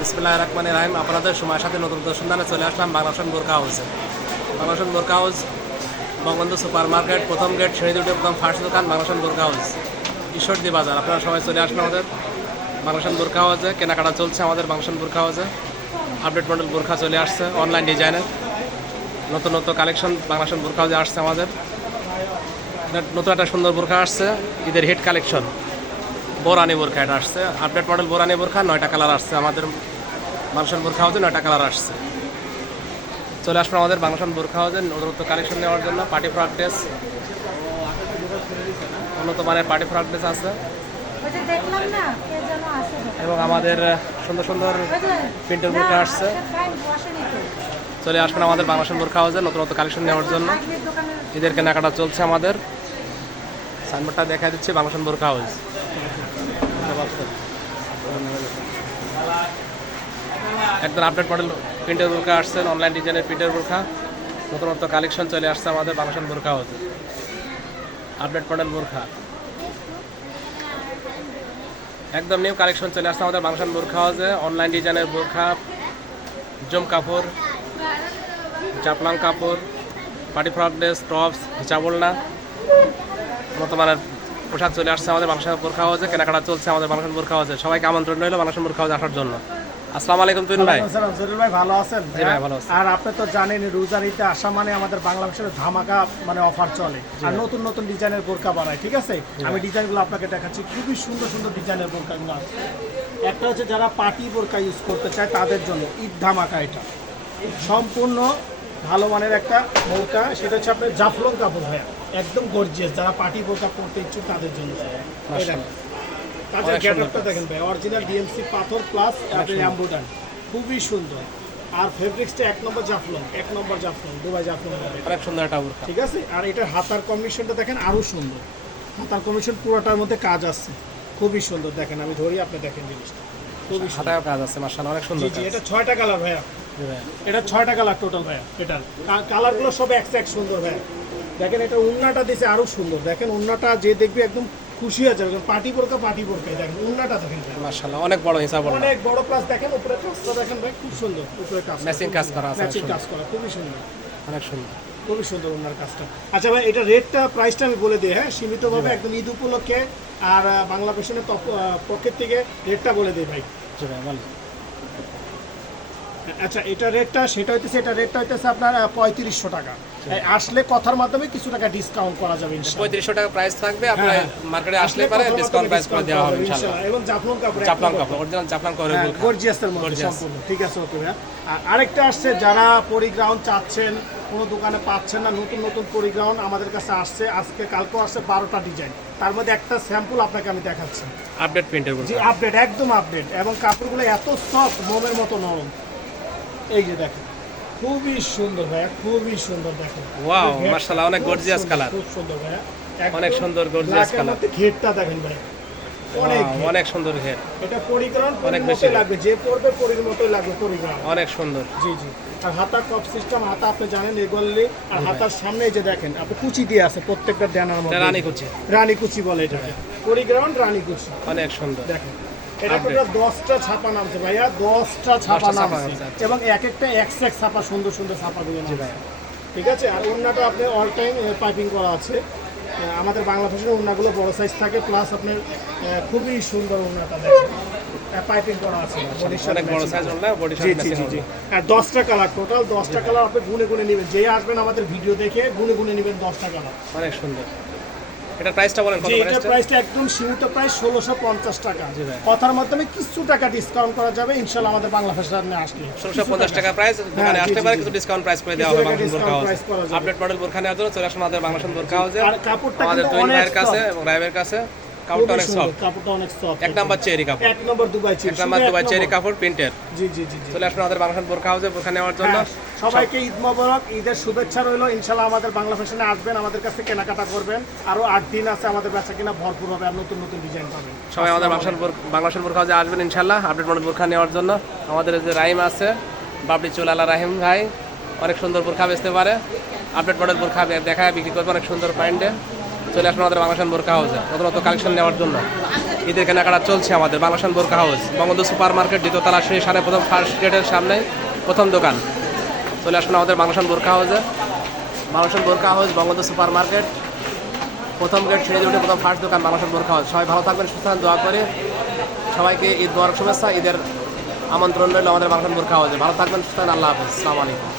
বিসমিল্লাহির রহমানির রহিম। আপনাদের সময়ের সাথে নতুন সন্ধানে চলে আসলাম বাংলাদেশ বোরকা হাউসে। বাংলাদেশ বোরকা হাউস বঙ্গবন্ধু সুপার মার্কেট, প্রথম গেট, সিঁড়ি দুটি, প্রথম ফার্স্ট দোকান, বাংলাদেশ বোরকা হাউস, ঈশ্বরদী বাজার। আপনারা সবাই চলে আসবেন আমাদের বাংলাদেশ বোরকা হাউসে। কেনাকাটা চলছে আমাদের বাংলাদেশ বোরকা হাউসে। আপডেট মডেল বোরকা চলে আসছে, অনলাইন ডিজাইনের নতুন নতুন কালেকশন বাংলাদেশ বোরকা হাউসে আসছে আমাদের। নতুন একটা সুন্দর বোরকা আসছে, ঈদের হিট কালেকশন বোরানি বোরকা। এটা আসছে আপডেট মডেল বোরানি বোরকা, 9টা কালার আসছে আমাদের বাংলাদেশ বোরকা হাউসে। 9টা কালার আসছে। চলে আসবেন আমাদের বাংলাদেশ বোরকা হাউসে নতুন কালেকশন নেওয়ার জন্য। পার্টি ফ্রক ড্রেস, উন্নত মানের পার্টি ফ্রক ড্রেস আছে, এবং আমাদের সুন্দর সুন্দর প্রিন্টের বোরকা আসছে। চলে আসবেন আমাদের বাংলাদেশ বোরকা হাউসে নতুন নতুন কালেকশন নেওয়ার জন্য। ঈদের কেনাকাটা চলছে আমাদের। সাইনবোর্ডটা দেখা দিচ্ছে বাংলাদেশ বোরকা হাউস। একদম আপডেট মডেল প্রিন্টের বোরকা আসছে, অনলাইন ডিজাইনের প্রিন্টের বোরকা, নতুন নতুন কালেকশন চলে আসছে আমাদের বাংলাদেশ বোরকা হাউসে। আপডেট মডেল বোরকা একদম নিউ কালেকশন চলে আসছে আমাদের বাংলাদেশ বোরকা হাউসে। অনলাইন ডিজাইনের বোরকা, জম কাপড়, জাপলাং কাপড়, পার্টি ফ্রক ড্রেস, টপস, হিচাবলনা, বর্তমানের পোশাক চলে আসছে আমাদের বাংলাদেশ বোরকা হাউসে। কেনাকাটা চলছে আমাদের বাংলাদেশ বোরকা হাউসে। সবাইকে আমন্ত্রণ রইল বাংলাদেশ বোরকা হাউসে আসার জন্য। আসসালামু আলাইকুম তুহিন ভাই। জলিল ভাই, ভালো আছেন? জি ভাই, ভালো আছি। আর আপনি তো জানেন রোজার ঈদে আসা মানে আমাদের বাংলাদেশের ধামাকা মানে অফার চলে, আর নতুন নতুন ডিজাইনের বোরকা বানায়। ঠিক আছে, আমি ডিজাইনগুলো আপনাকে দেখাচ্ছি। খুবই সুন্দর সুন্দর ডিজাইনের বোরকাগুলো আছে। একটা হচ্ছে যারা পার্টি বোরকা ইউজ করতে চায় তাদের জন্য ঈদ ধামাকা। এটা সম্পূর্ণ ভালো মানের একটা বোরকা, সেটা হচ্ছে আপনার জাফলং কাপড় ভাইয়া, একদম গর্জিয়াস। যারা পার্টি বোরকা পরতে ইচ্ছুক তাদের জন্য। কাজের গেটআপটা দেখেন ভাই, অরিজিনাল ডিএমসি পাথর প্লাস এমব্রয়ডারি, খুবই সুন্দর। আর ফেব্রিক্সটা এক নম্বর জাফলং, দুবাই জাফলং, অনেক সুন্দর একটা বোরকা। ঠিক আছে। আর এটার হাতার কম্বিনেশনটা দেখেন আরো সুন্দর। হাতার কম্বিনেশন পুরোটার মধ্যে কাজ আছে, খুবই সুন্দর। দেখেন আমি ধরি, আপনি দেখেন জিনিসটা, খুবই হাতায় কাজ আছে মাশাআল্লাহ, অনেক সুন্দর। জি, এটা 6টা কালার ভাইয়া। এটা 6টা কালার টোটাল ভাইয়া। এটার কালারগুলো সব এক সুন্দর ভাইয়া। দেখেন এটা উন্নাটা দিয়েছে আরো সুন্দর। দেখেন উন্নাটা যে দেখবে একদম খুশি হয়ে যাবে। পার্টি বোরকাই দেখেন, উন্নাটা দেখেন মাশাআল্লাহ, অনেক বড় হিসাব, অনেক বড়। প্লাস দেখেন উপরে কাজটা দেখেন ভাই, খুব সুন্দর। উপরে কাজ, ম্যাচিং কাজ করা আছে, ম্যাচিং কাজ করা, খুবই সুন্দর, অনেক সুন্দর, খুবই সুন্দর উন্নার কাজটা। আচ্ছা ভাই, এটা রেটটা প্রাইসটা আমি বলে দিই, হ্যাঁ, সীমিতভাবে একদম ঈদ উপলক্ষে। আর বাংলা ফ্যাশনের পকেট থেকে রেটটা বলে দিই ভাই। জি ভাই বলেন। আচ্ছা, এটা রেটটা হইতেছে আপনার 3500 টাকা। আসলে কথার মাধ্যমে কিছু টাকা ডিসকাউন্ট করা যাবে ইনশাআল্লাহ। 3500 টাকা প্রাইস থাকবে। আপনারা মার্কেটে আসলে পারে ডিসকাউন্ট প্রাইস করে দেওয়া হবে ইনশাআল্লাহ। এবং জাফলং কাপড়, অরিজিনাল জাফলং কাপড়, গর্জিয়াসের মধ্যে সম্পূর্ণ। ঠিক আছে, ওকে ভাইয়া। আর আরেকটা আসছে, যারা পরিগ্রাউন্ড চাচ্ছেন, কোনো দোকানে পাচ্ছেন না, নতুন নতুন পরিগ্রাউন্ড আমাদের কাছে আসছে। আজকে কালকেও আসছে 12টা ডিজাইন, তার মধ্যে একটা স্যাম্পল আপনাকে আমি দেখাচ্ছি। আপডেট প্রিন্টের জি, আপডেট, একদম আপডেট। এবং কাপড়গুলো এত সফট, মোমের মতো নরম। এই যে দেখেন, খুবই সুন্দর ভাইয়া, খুবই সুন্দর। দেখেন, ওয়াও মাশাআল্লাহ, অনেক গর্জিয়াস কালার, খুব সুন্দর ভাইয়া, অনেক সুন্দর গর্জিয়াস কালার। ঘেরটা দেখেন ভাই, অনেক সুন্দর ঘের। এটা পরিগ্রাউন্ড অনেক অনেক বেশি বেশি লাগবে, যে পড়বে পরির মতোই লাগবে পরিগ্রাউন্ড, অনেক সুন্দর। জি জি। আর হাতা কপ সিস্টেম, হাতা আপনি জানেন এগুলি। আর হাতার সামনে এই যে দেখেন আপনি কুচি দিয়ে আছে প্রত্যেকটা ডানার মধ্যে, রানী কুচি বলে এটা, পরিগ্রাউন্ড রানী কুচি, অনেক সুন্দর। দেখেন এটা পুরো 10টা ছাপা নামছে ভাইয়া, 10টা ছাপা নামছে। এবং এক একটা এক ছাপা, সুন্দর সুন্দর ছাপাগুলো নামছে। ঠিক আছে। আর ওড়নাটা আপনি অল টাইম পাইপিং করা আছে। আমাদের বাংলা ফ্যাশনের ওড়নাগুলো বড় সাইজ থাকে, প্লাস আপনার খুবই সুন্দর ওড়নাটা দেখেন, পাইপিং করা আছে, অনেক বড় সাইজ ওড়না, বডি জি জি জি। আর 10টা কালার, টোটাল 10টা কালার আপনি গুনে গুনে নেবেন। যে আসবেন আমাদের ভিডিও দেখে গুনে গুনে নেবেন 10টা কালার। অনেক সুন্দর। এটা প্রাইসটা বলেন কত? এটা প্রাইসটা একদম সীমিত প্রাইস 1650 টাকা। কথার মাধ্যমে কিছু টাকা ডিসকাউন্ট করা যাবে ইনশাআল্লাহ আমাদের বাংলা ফ্যাশনে আসলে। 1650 টাকা প্রাইস, দোকানে আসলে পারে কিছু ডিসকাউন্ট প্রাইস করে দেওয়া হবে বাংলাদেশ বোরকা হাউস। আপডেট মডেল বোরকা নেওয়ার জন্য চলে আসুন আমাদের বাংলাদেশ বোরকা হাউসে। আর কাপড়টা আমাদের কিন্তু তুহিন অনেক ভাইয়ের কাছে এবং রাইবের কাছে কাপড়টা অনেক সফট, কাপড়টা অনেক সফট, এক নাম্বার চেরি কাপড়, এক নম্বর দুবাই চেরি, এক নাম্বার দুবাই চেরি কাপড় প্রিন্টের। জি জি জি। চলে আসুন আমাদের বাংলাদেশ বোরকা হাউসে বোরকা নেওয়ার জন্য। সবাইকে ঈদ মোবারক, ঈদের শুভেচ্ছা রইলো। ইনশাআল্লাহ আমাদের বাংলা ফ্যাশনে আসবেন, আমাদের কাছে কেনাকাটা করবেন। আরো 8 দিন আছে আমাদের বেচা কিনা ভরপুর হবে, আর নতুন নতুন ডিজাইন পাবেন। সবাই আমাদের বাংলাদেশ বোরকা হাউসে আসবেন ইনশাআল্লাহ আপডেট মডেল বোরকা নেওয়ার জন্য। আমাদের যে রাহিম আছে, বাবলি চুলালা রাহিম ভাই, অনেক সুন্দর বোরকা বেচতে পারে। আপডেট মডেল বোরকা দেখায় বিক্রি করবে অনেক সুন্দর প্যান্টে। চলে আসবেন আমাদের বাংলাদেশ বোরকা হাউসে নতুন নতুন কালেকশন নেওয়ার জন্য। ঈদের কেনাকাটা চলছে আমাদের বাংলাদেশ বোরকা হাউস, বঙ্গবন্ধু সুপার মার্কেট, দ্বিতীয়তলা, সেই সামনে প্রথম ফার্স্ট গেটের সামনে প্রথম দোকান। চলে আসবেন আমাদের বাংলাদেশ বোরকা হাউসে। বাংলাদেশ বোরকা হাউস, বঙ্গবন্ধু সুপার মার্কেট, প্রথম গেট, সিঁড়ি উঠে প্রথম ফার্স্ট দোকান, বাংলাদেশ বোরকা হাউস। সবাই ভালো থাকবেন, সুস্থ থাকবেন, দোয়া করে সবাইকে ঈদ মোবারক শুভেচ্ছা। ঈদের আমন্ত্রণ রইল আমাদের বাংলাদেশ বোরকা হাউসে। ভালো থাকবেন, সুস্থ থাকবেন, আল্লাহ হাফেজ, আসসালামু আলাইকুম।